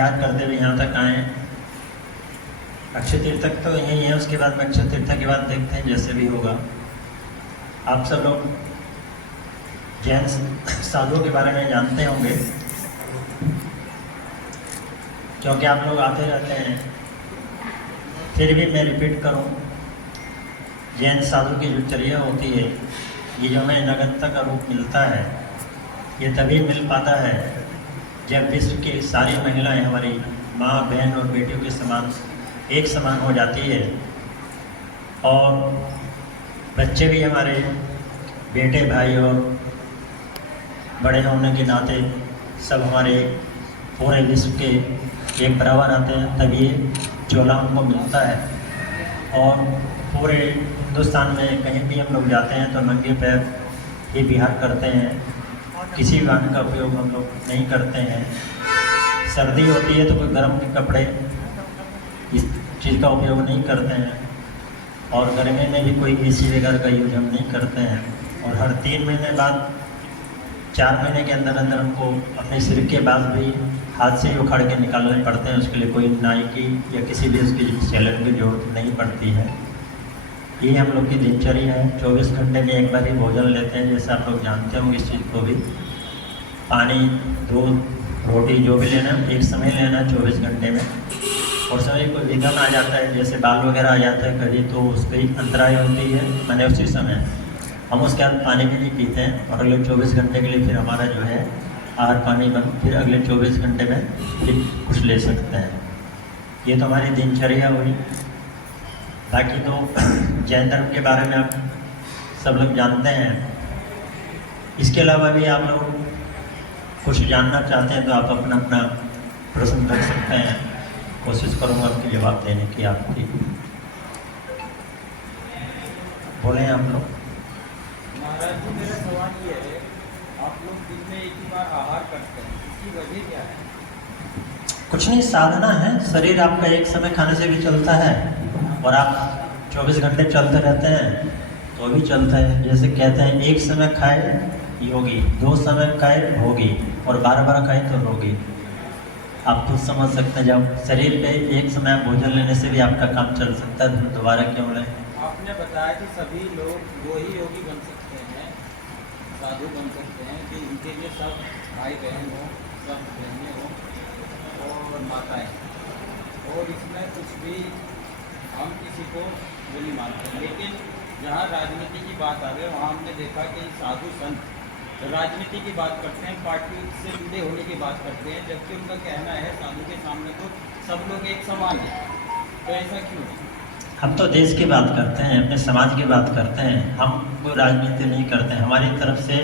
याद करते हुए यहाँ तक आए। अक्षय तीर्थ तक तो यही है, उसके बाद में अक्षय तीर्थ के बाद देखते हैं जैसे भी होगा। आप सब लोग जैन साधुओं के बारे में जानते होंगे, क्योंकि आप लोग आते रहते हैं। फिर भी मैं रिपीट करूं, जैन साधु की जो चर्या होती है, ये जो हमें नगनता का रूप मिलता है, ये तभी मिल पाता है जब विश्व की सारी महिलाएं हमारी माँ, बहन और बेटियों के समान एक समान हो जाती है, और बच्चे भी हमारे बेटे, भाई और बड़े होने के नाते सब हमारे पूरे विश्व के एक बराबर आते हैं, तब ये चोला हमको मिलता है। और पूरे हिंदुस्तान में कहीं भी हम लोग जाते हैं तो नंगे पैर ही विहार करते हैं, किसी वाहन का उपयोग हम लोग नहीं करते हैं। सर्दी होती है तो कोई गर्म के कपड़े इस चीज़ का उपयोग नहीं करते हैं, और गर्मी में भी कोई एसी वगैरह का यूज हम नहीं करते हैं। और हर 3 महीने बाद 4 महीने के अंदर अंदर हमको अपने सिर के बाल भी हाथ से ही उखाड़ के निकालने पड़ते हैं। उसके लिए कोई नाई की या किसी भी उसकी सैलून की जरूरत नहीं पड़ती है। ये हम लोग की दिनचर्या है। 24 घंटे में एक बार ही भोजन लेते हैं, जैसे आप लोग जानते होंगे इस चीज़ को भी। पानी, दूध, रोटी जो भी लेना है एक समय लेना है 24 घंटे में। और समय कोई विघन आ जाता है, जैसे बाल वगैरह आ जाता है कभी, तो उस पर अंतराय होती है, मैंने उसी समय हम उसके बाद पानी भी नहीं पीते हैं। और अगले 24 घंटे के लिए फिर हमारा जो है आहार पानी बंद, फिर अगले 24 घंटे में फिर कुछ ले सकते हैं। ये तो हमारी दिनचर्या हुई। बाकी तो जैन धर्म के बारे में आप सब लोग जानते हैं। इसके अलावा भी आप लोग कुछ जानना चाहते हैं तो आप अपना अपना प्रश्न कर सकते हैं। कोशिश करूँगा आपके जवाब देने की। आपकी बोलें आप लोग। महाराज जी, मेरा सवाल ये है, आप लोग दिन में एक ही बार आहार करते हैं, इसकी वजह क्या है? कुछ नहीं, साधना है। शरीर आपका एक समय खाने से भी चलता है, और आप 24 घंटे चलते रहते हैं तो भी चलता है। जैसे कहते हैं, एक समय खाए योगी, 2 समय खाए भोगी, और 12 खाए तो रोगी। आप खुद समझ सकते हैं, जब शरीर पे एक समय भोजन लेने से भी आपका काम चल सकता है, तो दोबारा क्यों लें? आपने बताया कि सभी लोग वो ही योगी बन सकते हैं, साधु बन सकते हैं, कि इनके लिए सब भाई बहन हो, सब बहनें हो और माताएं, और इसमें कुछ भी हम किसी को वो नहीं मानते। लेकिन जहाँ राजनीति की बात आ गई, वहाँ हमने देखा कि साधु संत राजनीति की बात करते हैं, पार्टी से जुड़े होने की बात करते हैं, जबकि उनका कहना है साधु के सामने तो सब लोग एक समान हैं। तो ऐसा क्यों है? हम तो देश की बात करते हैं, अपने समाज की बात करते हैं। हम कोई राजनीति नहीं करते हैं। हमारी तरफ से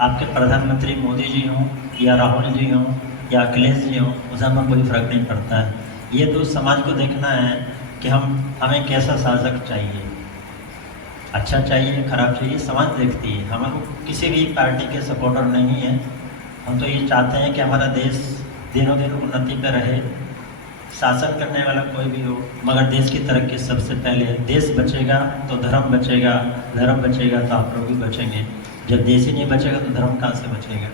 आपके प्रधानमंत्री मोदी जी हों या राहुल जी हों या अखिलेश जी हों, उस हमें कोई फर्क नहीं पड़ता है। ये तो समाज को देखना है कि हमें कैसा शासक चाहिए, अच्छा चाहिए, खराब चाहिए, समाज देखती है। हमें किसी भी पार्टी के सपोर्टर नहीं है। हम तो ये चाहते हैं कि हमारा देश दिनों दिन उन्नति पर रहे, शासन करने वाला कोई भी हो, मगर देश की तरक्की सबसे पहले है। देश बचेगा तो धर्म बचेगा, धर्म बचेगा तो आप लोग भी बचेंगे। जब देश ही नहीं बचेगा तो धर्म कहाँ से बचेगा?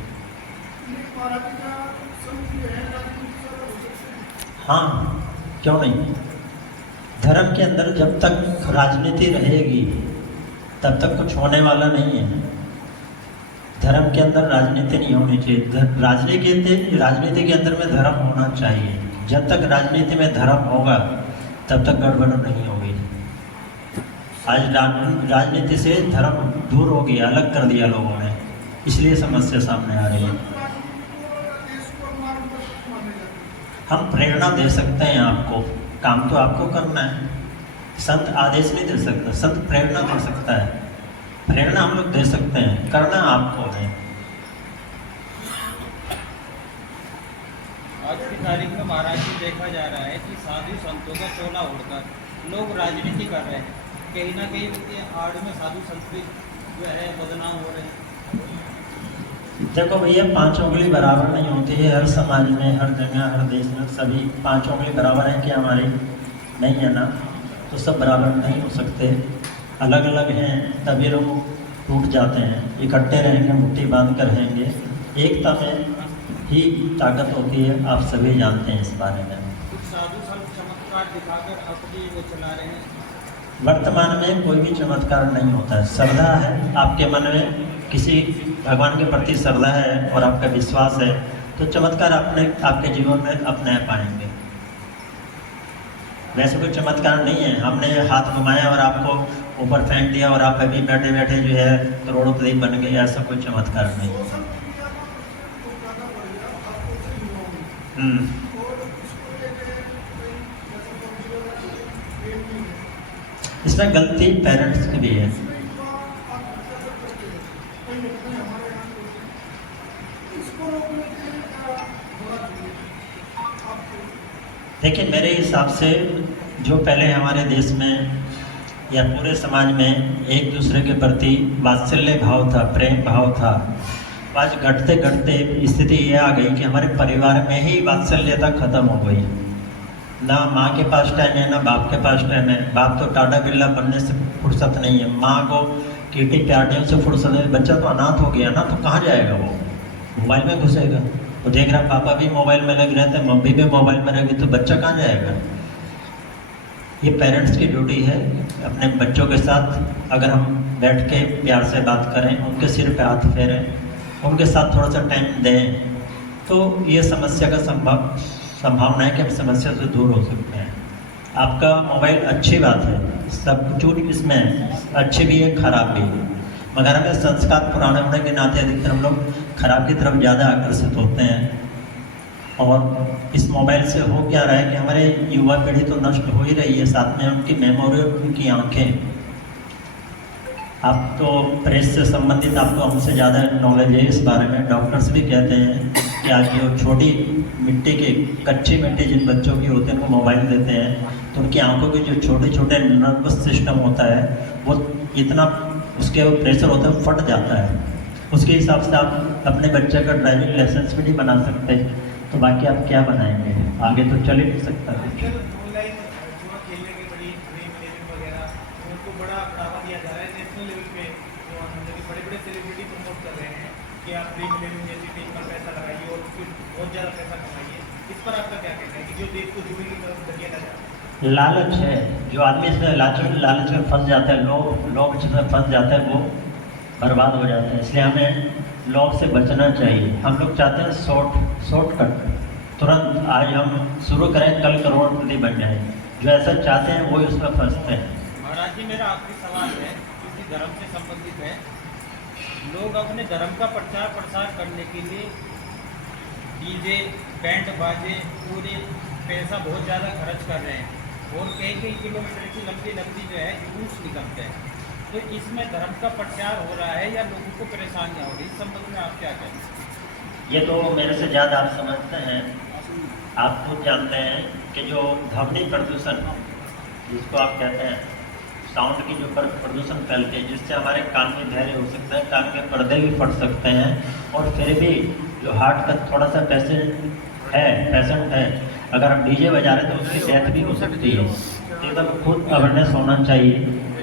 हाँ, क्यों नहीं। धर्म के अंदर जब तक राजनीति रहेगी तब तक कुछ होने वाला नहीं है। धर्म के अंदर राजनीति नहीं होनी चाहिए। राजनीति के अंदर में धर्म होना चाहिए। जब तक राजनीति में धर्म होगा तब तक गड़बड़ नहीं होगी। आज राजनीति से धर्म दूर हो गया, अलग कर दिया लोगों ने, इसलिए समस्या सामने आ रही है। हम प्रेरणा दे सकते हैं आपको, काम तो आपको करना है। संत आदेश नहीं दे सकता, संत प्रेरणा दे सकता है। प्रेरणा हम लोग दे सकते हैं, करना आपको है। आज की तारीख में महाराज जी देखा जा रहा है कि साधु संतों का चोला उड़कर लोग राजनीति कर रहे हैं। कहीं ना कहीं उनके आड़ में साधु संत भी जो है बदनाम हो रहे हैं। देखो भैया, 5 उंगली बराबर नहीं होती है। हर समाज में, हर जगह, हर देश में सभी 5 उंगली बराबर है कि हमारी नहीं है ना, तो सब बराबर नहीं हो सकते। अलग अलग हैं तभी लोग टूट जाते हैं। इकट्ठे रहेंगे, मुट्ठी बांध कर रहेंगे, एकता में ही ताकत होती है, आप सभी जानते हैं इस बारे में। कुछ साधु संत चमत्कार दिखाकर अपनी वो चला रहे हैं। वर्तमान में कोई भी चमत्कार नहीं होता है। श्रद्धा है, आपके मन में किसी भगवान के प्रति श्रद्धा है और आपका विश्वास है, तो चमत्कार आपके जीवन में अपने आप आएंगे। वैसे कोई चमत्कार नहीं है, हमने हाथ घुमाया और आपको ऊपर फेंक दिया और आप अभी बैठे बैठे जो है करोड़पति बन गए, ऐसा कोई चमत्कार नहीं है। इसमें गलती पेरेंट्स की भी है। देखिए, मेरे हिसाब से जो पहले हमारे देश में या पूरे समाज में एक दूसरे के प्रति वात्सल्य भाव था, प्रेम भाव था, आज घटते घटते स्थिति ये आ गई कि हमारे परिवार में ही वात्सल्यता खत्म हो गई। ना माँ के पास टाइम है, ना बाप के पास टाइम है। बाप तो टाटा बिरला बनने से फुर्सत नहीं है, माँ को कीटी प्याटियों से फुर्सत है। बच्चा तो अनाथ हो गया ना, तो कहाँ जाएगा वो? मोबाइल में घुसेगा। वो देख रहा पापा भी मोबाइल में लग रहे थे, मम्मी भी मोबाइल में रहेगी, तो बच्चा कहाँ जाएगा? ये पेरेंट्स की ड्यूटी है अपने बच्चों के साथ अगर हम बैठ के प्यार से बात करें, उनके सिर पे हाथ फेरें, उनके साथ थोड़ा सा टाइम दें, तो ये समस्या का संभावना है कि हम समस्या से दूर हो सकते हैं। आपका मोबाइल अच्छी बात है, सब कुछ इसमें है, अच्छी भी है खराब भी है, मगर हमें संस्कार पुराने होने के नाते अधिकतर हम लोग खराब की तरफ ज़्यादा आकर्षित होते हैं। और इस मोबाइल से हो क्या रहा है कि हमारे युवा पीढ़ी तो नष्ट हो ही रही है, साथ में उनकी मेमोरी और उनकी आँखें। आप तो प्रेस से संबंधित आपको हमसे ज़्यादा नॉलेज है इस बारे में। डॉक्टर्स भी कहते हैं कि आज जो छोटी मिट्टी की कच्ची मिट्टी जिन बच्चों की होती है उनको मोबाइल देते हैं, तो उनकी आंखों के जो छोटे छोटे नर्वस सिस्टम होता है वो इतना उसके प्रेशर होता है फट जाता है। उसके हिसाब से आप अपने बच्चे का ड्राइविंग लाइसेंस भी नहीं बना सकते, तो बाकी आप क्या बनाएंगे? आगे तो चल ही नहीं सकता कुछ। खेलने के बड़ी वगैरह उनको बड़ा बढ़ावा दिया जा रहा है नेशनल लेवल पे, जो बड़े बड़े सेलिब्रिटी प्रमोट कर रहे हैं कि आप ड्रीम इलेवन जैसी टीम पर पैसा लगाइए और फिर बहुत ज़्यादा पैसा कमाइए। इस पर आपका क्या कहना है कि जो देश को जुए की तरफ धकेला जा रहा है? लालच है, जो आदमी इसमें लालच में फंस जाता है, लोभ जिसमें फंस जाता है वो बर्बाद हो जाता है। इसलिए हमें लोभ से बचना चाहिए। हम लोग चाहते हैं शॉर्टकट, तुरंत आज हम शुरू करें कल करोड़पति बन जाए। जो ऐसा चाहते हैं वो उसमें फंसते हैं। महाराज जी, मेरा आखिरी सवाल है, किसी धर्म से संबंधित है। लोग अपने धर्म का प्रचार प्रसार करने के लिए डीजे बैंड बाजे पूरे पैसा बहुत ज़्यादा खर्च कर रहे हैं और कई किलोमीटर की लंबी जो है जुलूस निकलते हैं, तो इसमें धर्म का प्रचार हो रहा है या लोगों को परेशानियाँ हो रही, इस संबंध में आप क्या कहते हैं? ये तो मेरे से ज़्यादा आप समझते हैं। आप खुद जानते हैं कि जो ध्वनि प्रदूषण जिसको आप कहते हैं, साउंड की जो प्रदूषण फैलती है, जिससे हमारे कान में बहरे हो सकते हैं, कान के पर्दे भी फट सकते हैं, और फिर भी जो हार्ट का थोड़ा सा पेशेंट है, अगर हम डीजे बजा रहे हैं तो उसकी डेथ भी हो सकती है। तो एकदम खुद अवेयरनेस होना चाहिए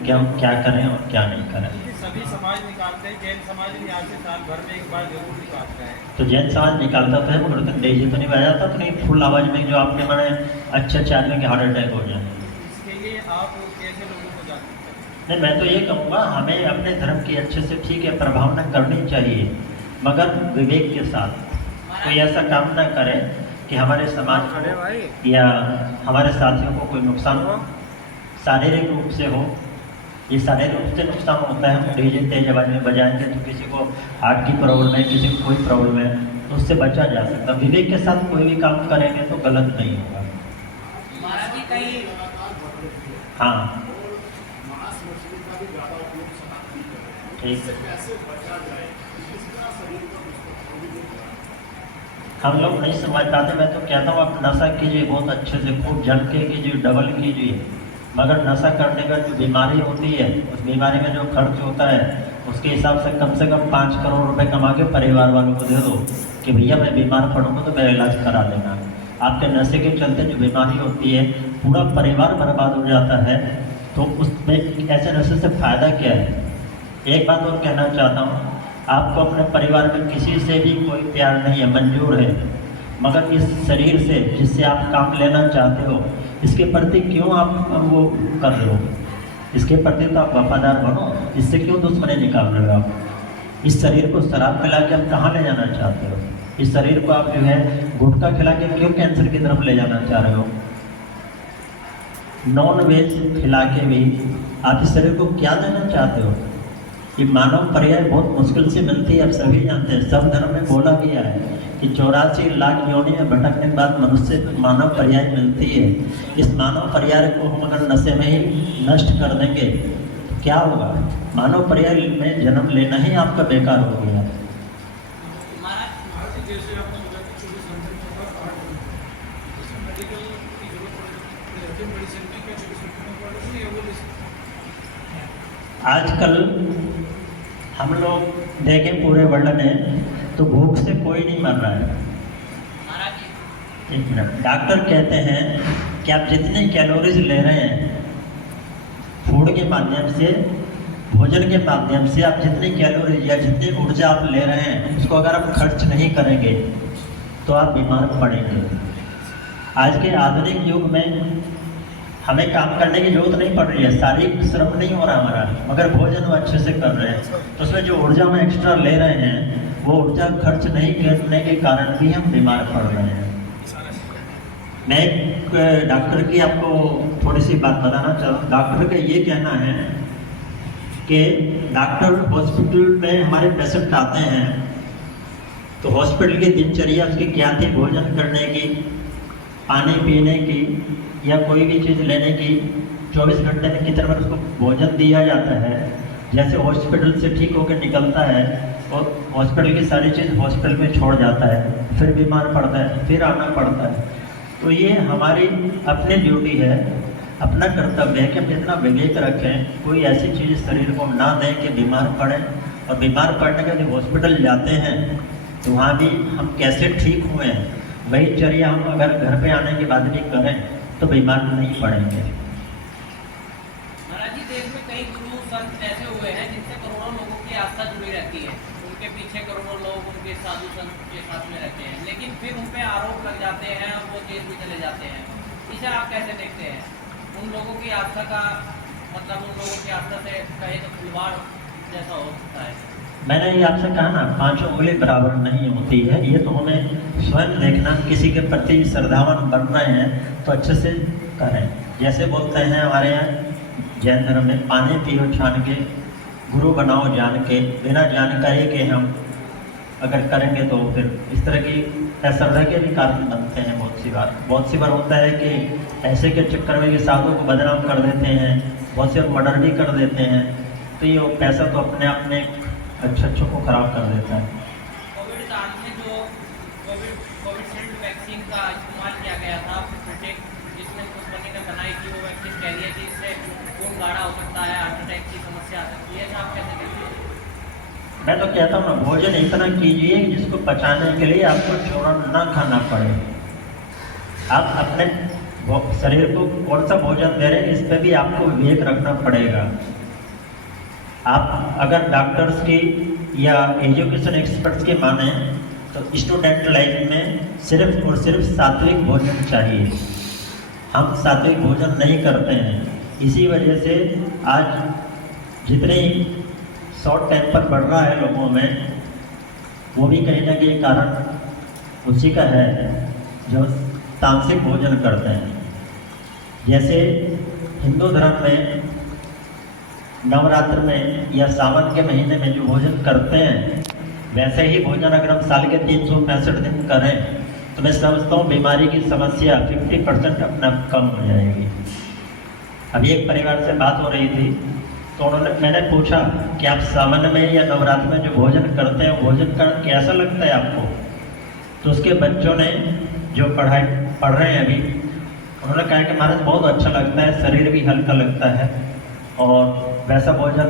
कि हम क्या करें और क्या नहीं करें। सभी समाज निकालते हैं, जैन समाज भी आज से साल भर में एक बार जरूर निकालता है। तो जैन समाज निकालता तो है, मगर डीजे तो नहीं बजाता, तो नहीं फुल आवाज़ में जो आपने माने अच्छे आदमी के हार्ट अटैक हो जाए। इसके लिए आप कैसे लोगों को जागरूक करें? नहीं, मैं तो ये कहूँगा हमें अपने धर्म की अच्छे से ठीक है प्रभावना करनी चाहिए, मगर विवेक के साथ। कोई ऐसा काम ना करे कि हमारे समाज को या हमारे साथियों को कोई नुकसान हो, शारीरिक रूप से हो। ये शारीरिक रूप से नुकसान होता है, हम डीजे तेज आवाज़ में बजाएंगे तो किसी को हार्ट की प्रॉब्लम है, किसी को कोई प्रॉब्लम है, तो उससे बचा जा सकता। विवेक के साथ कोई भी काम करेंगे तो गलत नहीं होगा। हाँ, ठीक है। हम लोग नहीं समझ पाते। मैं तो कहता हूँ आप नशा कीजिए बहुत अच्छे से, खूब जम के कीजिए, डबल कीजिए, मगर नशा करने का जो बीमारी होती है उस बीमारी में जो खर्च होता है उसके हिसाब से कम 5 करोड़ रुपए कमा के परिवार वालों को दे दो कि भैया मैं बीमार पड़ूंगा तो मेरा इलाज करा देना। आपके नशे के चलते जो बीमारी होती है पूरा परिवार बर्बाद हो जाता है, तो उसमें ऐसे नशे से फ़ायदा क्या है? एक बात और कहना चाहता हूँ आपको अपने परिवार में किसी से भी कोई प्यार नहीं है, मंजूर है, मगर इस शरीर से जिससे आप काम लेना चाहते हो, इसके प्रति क्यों आप वो कर रहे हो? इसके प्रति तो आप वफादार बनो, इससे क्यों दुश्मनी निकाल रहे हो आप? इस शरीर को शराब पिला के आप कहाँ ले जाना चाहते हो? इस शरीर को आप जो है गुटखा खिला के क्यों कैंसर की तरफ ले जाना चाह रहे हो? नॉन वेज खिला के भी आप इस शरीर को क्या देना चाहते हो? ये मानव पर्याय बहुत मुश्किल से मिलती है, आप सभी जानते हैं। सब धर्म में बोला गया है कि 84 लाख योनि में भटकने के बाद मनुष्य को मानव पर्याय मिलती है। इस मानव पर्याय को हम अगर नशे में ही नष्ट कर देंगे तो क्या होगा? मानव पर्याय में जन्म लेना ही आपका बेकार हो गया। आजकल हम लोग देखें पूरे वर्ल्ड में तो भूख से कोई नहीं मर रहा है। एक मिनट, डॉक्टर कहते हैं कि आप जितनी कैलोरीज ले रहे हैं फूड के माध्यम से, भोजन के माध्यम से, आप जितनी कैलोरीज या जितनी ऊर्जा आप ले रहे हैं उसको अगर आप खर्च नहीं करेंगे तो आप बीमार पड़ेंगे। आज के आधुनिक युग में हमें काम करने की जरूरत नहीं पड़ रही है, शारीरिक श्रम नहीं हो रहा हमारा, मगर भोजन वो अच्छे से कर रहे हैं, तो उसमें जो ऊर्जा हम एक्स्ट्रा ले रहे हैं वो ऊर्जा खर्च नहीं करने के कारण भी हम बीमार पड़ रहे हैं। मैं एक डॉक्टर की आपको थोड़ी सी बात बताना चाहूँ। डॉक्टर का ये कहना है कि डॉक्टर हॉस्पिटल में हमारे पेशेंट आते हैं तो हॉस्पिटल की दिनचर्या उसकी क्या थी, भोजन करने की, पानी पीने की या कोई भी चीज़ लेने की, 24 घंटे में कितने बार उसको भोजन दिया जाता है। जैसे हॉस्पिटल से ठीक होकर निकलता है और हॉस्पिटल की सारी चीज़ हॉस्पिटल में छोड़ जाता है, फिर बीमार पड़ता है, फिर आना पड़ता है। तो ये हमारी अपनी ड्यूटी है, अपना कर्तव्य है कि हम जितना विवेक रखें, कोई ऐसी चीज़ शरीर को ना दें कि बीमार पड़े। और बीमार पड़ने के जब हॉस्पिटल जाते हैं तो वहाँ भी हम कैसे ठीक हुए हैं वही चर्या हम अगर घर पे आने के बाद भी करें तो बीमार नहीं पड़ेंगे। महाराज जी, देश में कई गुरु संत ऐसे हुए हैं जिनसे करोड़ों लोगों की आस्था जुड़ी रहती है, उनके पीछे करोड़ों लोग उनके साधु संत के साथ में रहते हैं, लेकिन फिर उन पे आरोप लग जाते हैं और वो जेल भी चले जाते हैं। इसे आप कैसे देखते हैं? उन लोगों की आस्था का मतलब उन लोगों की आस्था से कहे तो खिलवाड़ जैसा हो सकता है। मैंने ये आपसे कहा ना, 5 उंगली बराबर नहीं होती है। ये तो हमें स्वयं देखना, किसी के प्रति श्रद्धावान बन रहे हैं तो अच्छे से करें। जैसे बोलते हैं हमारे यहाँ जैन धर्म में, पानी पियो छान के, गुरु बनाओ जान के। बिना जानकारी के हम अगर करेंगे तो फिर इस तरह की असरदा के भी कारण बनते हैं। बहुत सी बार होता है कि ऐसे के चक्कर में कि साधु को बदनाम कर देते हैं, बहुत से मर्डर भी कर देते हैं। तो ये पैसा तो अपने आप में अच्छों को खराब कर देता है। कोविड काल में जो कोविशील्ड वैक्सीन का इस्तेमाल किया गया था, जिसमें कंपनी ने बनाई थी, वो वैक्सीन कह रही है कि इससे खून गाढ़ा हो सकता है, हार्ट अटैक की समस्या आ सकती है। आप कैसे देखते हैं? मैं तो कहता हूँ ना, भोजन इतना कीजिए जिसको पचाने के लिए आपको चूर्ण ना खाना पड़े। आप अपने शरीर को कौन सा भोजन दे रहे हैं इस पर भी आपको विवेक रखना पड़ेगा। आप अगर डॉक्टर्स की या एजुकेशन एक्सपर्ट्स की माने तो स्टूडेंट लाइफ में सिर्फ और सिर्फ सात्विक भोजन चाहिए। हम सात्विक भोजन नहीं करते हैं, इसी वजह से आज जितने शॉर्ट टेम्पर बढ़ रहा है लोगों में, वो भी कहीं ना कहीं कारण उसी का है जो तामसिक भोजन करते हैं। जैसे हिंदू धर्म में नवरात्र में या सावन के महीने में जो भोजन करते हैं, वैसे ही भोजन अगर हम साल के 365 दिन करें तो मैं समझता हूँ बीमारी की समस्या 50% अपना कम हो जाएगी। अभी एक परिवार से बात हो रही थी तो मैंने पूछा कि आप सावन में या नवरात्र में जो भोजन करते हैं, भोजन कर कैसा लगता है आपको? तो उसके बच्चों ने जो पढ़ रहे हैं अभी, उन्होंने कहा कि महाराज बहुत अच्छा लगता है, शरीर भी हल्का लगता है और वैसा भोजन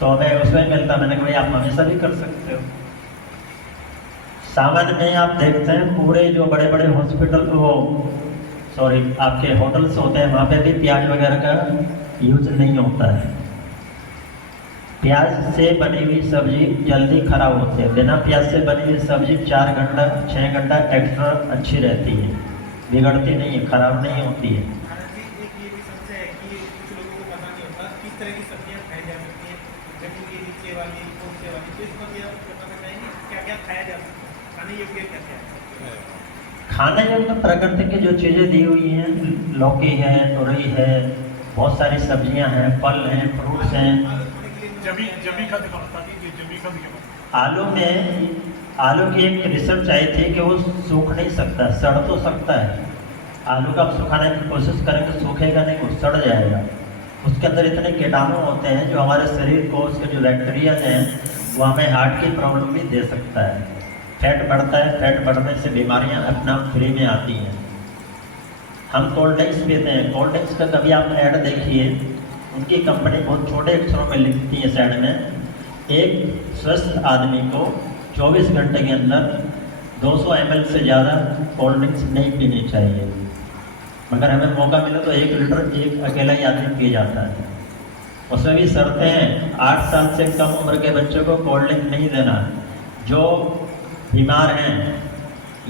तो हमें उसमें मिलता। मैंने कहा भाई आप हमेशा भी कर सकते हो। सावन में आप देखते हैं पूरे जो बड़े बड़े हॉस्पिटल आपके होटल्स होते हैं, वहाँ पे भी प्याज वगैरह का यूज नहीं होता है। प्याज से बनी हुई सब्जी जल्दी खराब होती है। बिना प्याज से बनी हुई सब्जी 4 घंटा 6 घंटा एक्स्ट्रा अच्छी रहती है, बिगड़ती नहीं है, खराब नहीं होती है। आनंद जी, एक ये भी समस्या है कि कुछ लोगों को पता नहीं होता किस तरह की सब्जियां खाई जा सकती हैं, जमीन के नीचे वाली, कोसे वाली, तो इसमें भी आप बताना चाहेंगे क्या क्या खाया जा सकता है, खाने योग्य क्या क्या है? खाने योग्य प्रकृति की जो चीज़ें दी हुई हैं, लौकी है, तुरई है, बहुत सारी सब्जियां हैं, फल हैं, फ्रूट्स हैं। जमी का दिखाता नहीं, जमी का दिखाता। आलू की एक रिसर्च आई थी कि वो सूख नहीं सकता, सड़ तो सकता है। आलू का आप सुखाने की कोशिश करेंगे, सूखेगा नहीं, वो सड़ जाएगा। उसके अंदर इतने कीटाणु होते हैं जो हमारे शरीर को, उसके जो बैक्टीरिया हैं, वो हमें हार्ट की प्रॉब्लम भी दे सकता है। फैट बढ़ता है, फैट बढ़ने से बीमारियां अपना फ्री में आती हैं। हम कोल्ड ड्रिंक्स पीते हैं, कोल्ड ड्रिंक्स का कभी आप ऐड देखिए, उनकी कंपनी बहुत छोटे अक्षरों में लिखती है साइड में, एक स्वस्थ आदमी को 24 घंटे के अंदर 200 ml से ज़्यादा कोल्ड ड्रिंक्स नहीं पीनी चाहिए। मगर हमें मौका मिले तो 1 लीटर एक अकेला ही आदमी पी जाता है। उसमें भी शर्तें हैं, 8 साल से कम उम्र के बच्चों को कोल्ड ड्रिंक नहीं देना। जो बीमार हैं,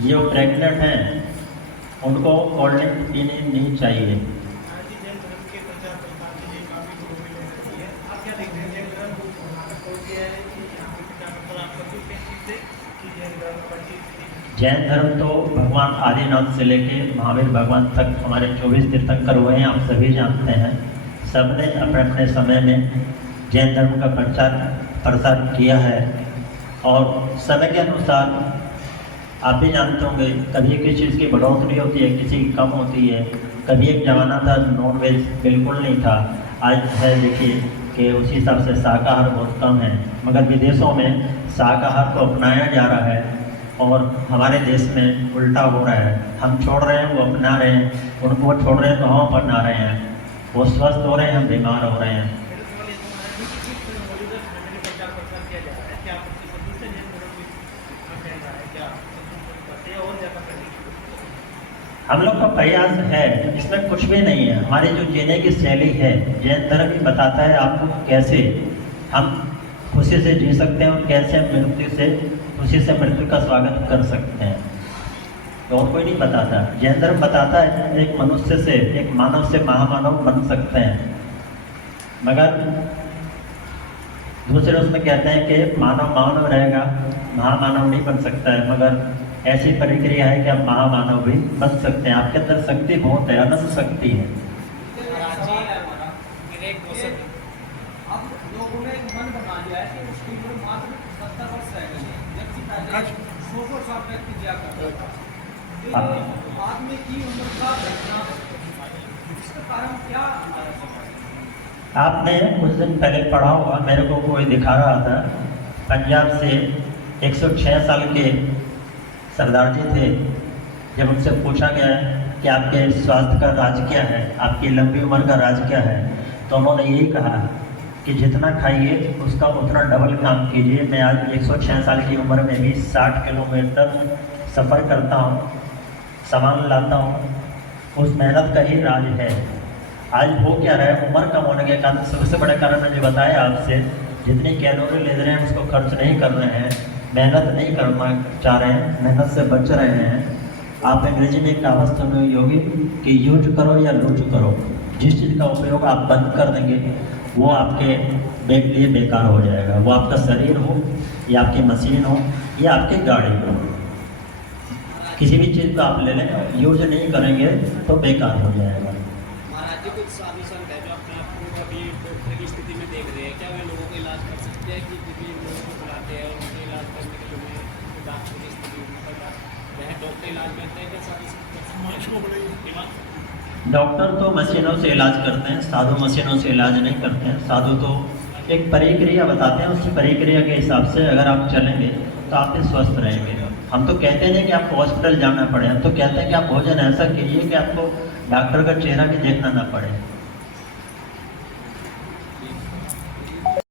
जो प्रेग्नेंट हैं, उनको कोल्ड ड्रिंक पीनी नहीं चाहिए। आनंद जी, जैन धर्म के प्रचार प्रसार के लिए काफी लोगों की मेहनत है, आप क्या देखते हैं? जैन धर्म को नाटक खोल दिया है कि यहाँ पे प्रचार प्रसार आप करते हैं इस चीज़ से कि जैन धर्म बची? जैन धर्म तो भगवान आदिनाथ से लेके महावीर भगवान तक हमारे 24 तीर्थंकर हुए हैं, आप सभी जानते हैं। सबने अपने अपने समय में जैन धर्म का प्रसार किया है, और समय के अनुसार आप भी जानते होंगे, कभी किसी चीज़ की बढ़ोतरी होती है, किसी की कम होती है। कभी एक ज़माना था नॉन वेज बिल्कुल नहीं था, आज है देखिए कि उसी हिसाब से शाकाहार बहुत कम है। मगर विदेशों में शाकाहार को अपनाया जा रहा है और हमारे देश में उल्टा हो रहा है। हम छोड़ रहे हैं, वो अपना रहे हैं, उनको वो छोड़ रहे हैं तो हम अपना रहे हैं। वो स्वस्थ हो रहे हैं, हम बीमार हो रहे हैं। मेरे सवाल ये था कि किस मौजूदा समय में प्रचार प्रसार किया जा रहा है, क्या आप उसकी सदस्य जैन धर्म की कह रहा है, क्या करते हैं और ज़्यादा करने की कोशिश? हम लोग का प्रयास है, इसमें कुछ भी नहीं है। हमारी जो जीने की शैली है, जैन धर्म ही बताता है आपको कैसे हम खुशी से जी सकते हैं और कैसे हम खुशी से मृत्यु का स्वागत कर सकते हैं। और कोई नहीं बताता। जैन धर्म बताता है एक मनुष्य से, एक मानव से महामानव बन सकते हैं। मगर दूसरे उसमें कहते हैं कि मानव मानव रहेगा, महामानव नहीं बन सकता है। मगर ऐसी प्रक्रिया है कि आप महामानव भी बन सकते हैं। आपके अंदर शक्ति बहुत है, अनंत शक्ति है। अब लोगों ने एक मन बना लिया है कि उसकी उम्र मात्र 70 वर्ष रह गई है, जबकि पहले 100 साल व्यक्ति जिया करता था। आदमी की उम्र का घटना, इसका कारण क्या? आपने कुछ दिन पहले पढ़ा होगा, मेरे को कोई दिखा रहा था, पंजाब से 106 साल के सरदार जी थे। जब उनसे पूछा गया कि आपके स्वास्थ्य का राज क्या है, आपकी लंबी उम्र का राज क्या है, तो उन्होंने यही कहा कि जितना खाइए उसका उतना डबल काम कीजिए। मैं आज 106 साल की उम्र में भी 60 किलोमीटर सफ़र करता हूँ, सामान लाता हूँ, उस मेहनत का ही राज है। आज हो क्या रहा है, उम्र कम होने के कारण सबसे बड़े कारण मैंने बताया आपसे, जितनी कैलोरी ले रहे हैं उसको खर्च नहीं कर रहे हैं, मेहनत नहीं करना चाह रहे हैं, मेहनत से बच रहे हैं। आप अंग्रेजी में एक कहावत सुनी हुई होगी कि यूज करो या लूज करो। जिस चीज़ का उपयोग आप बंद कर देंगे वो आपके लिए बेकार हो जाएगा। वो आपका शरीर हो या आपकी मशीन हो या आपकी गाड़ी हो, किसी भी चीज़ को आप ले लें, यूज नहीं करेंगे तो बेकार हो जाएगा। महाराज जी, कुछ साधु संत है जो अपने आप को अभी डॉक्टर की स्थिति में देख रहे हैं, क्या वे लोगों का इलाज कर सकते हैं? कि किसी लोगों को बुलाते हैं उनके इलाज करने के लिए डॉक्टर की स्थिति वह डॉक्टर इलाज करते हैं, क्या साधु संत? डॉक्टर तो मशीनों से इलाज करते हैं, साधु मशीनों से इलाज नहीं करते हैं। साधु तो एक प्रक्रिया बताते हैं, उस प्रक्रिया के हिसाब से अगर आप चलेंगे तो आप भी स्वस्थ रहेंगे। हम तो कहते नहीं कि आपको हॉस्पिटल जाना पड़े, हम तो कहते हैं कि आप भोजन ऐसा कीजिए कि आपको डॉक्टर का चेहरा भी देखना ना पड़े।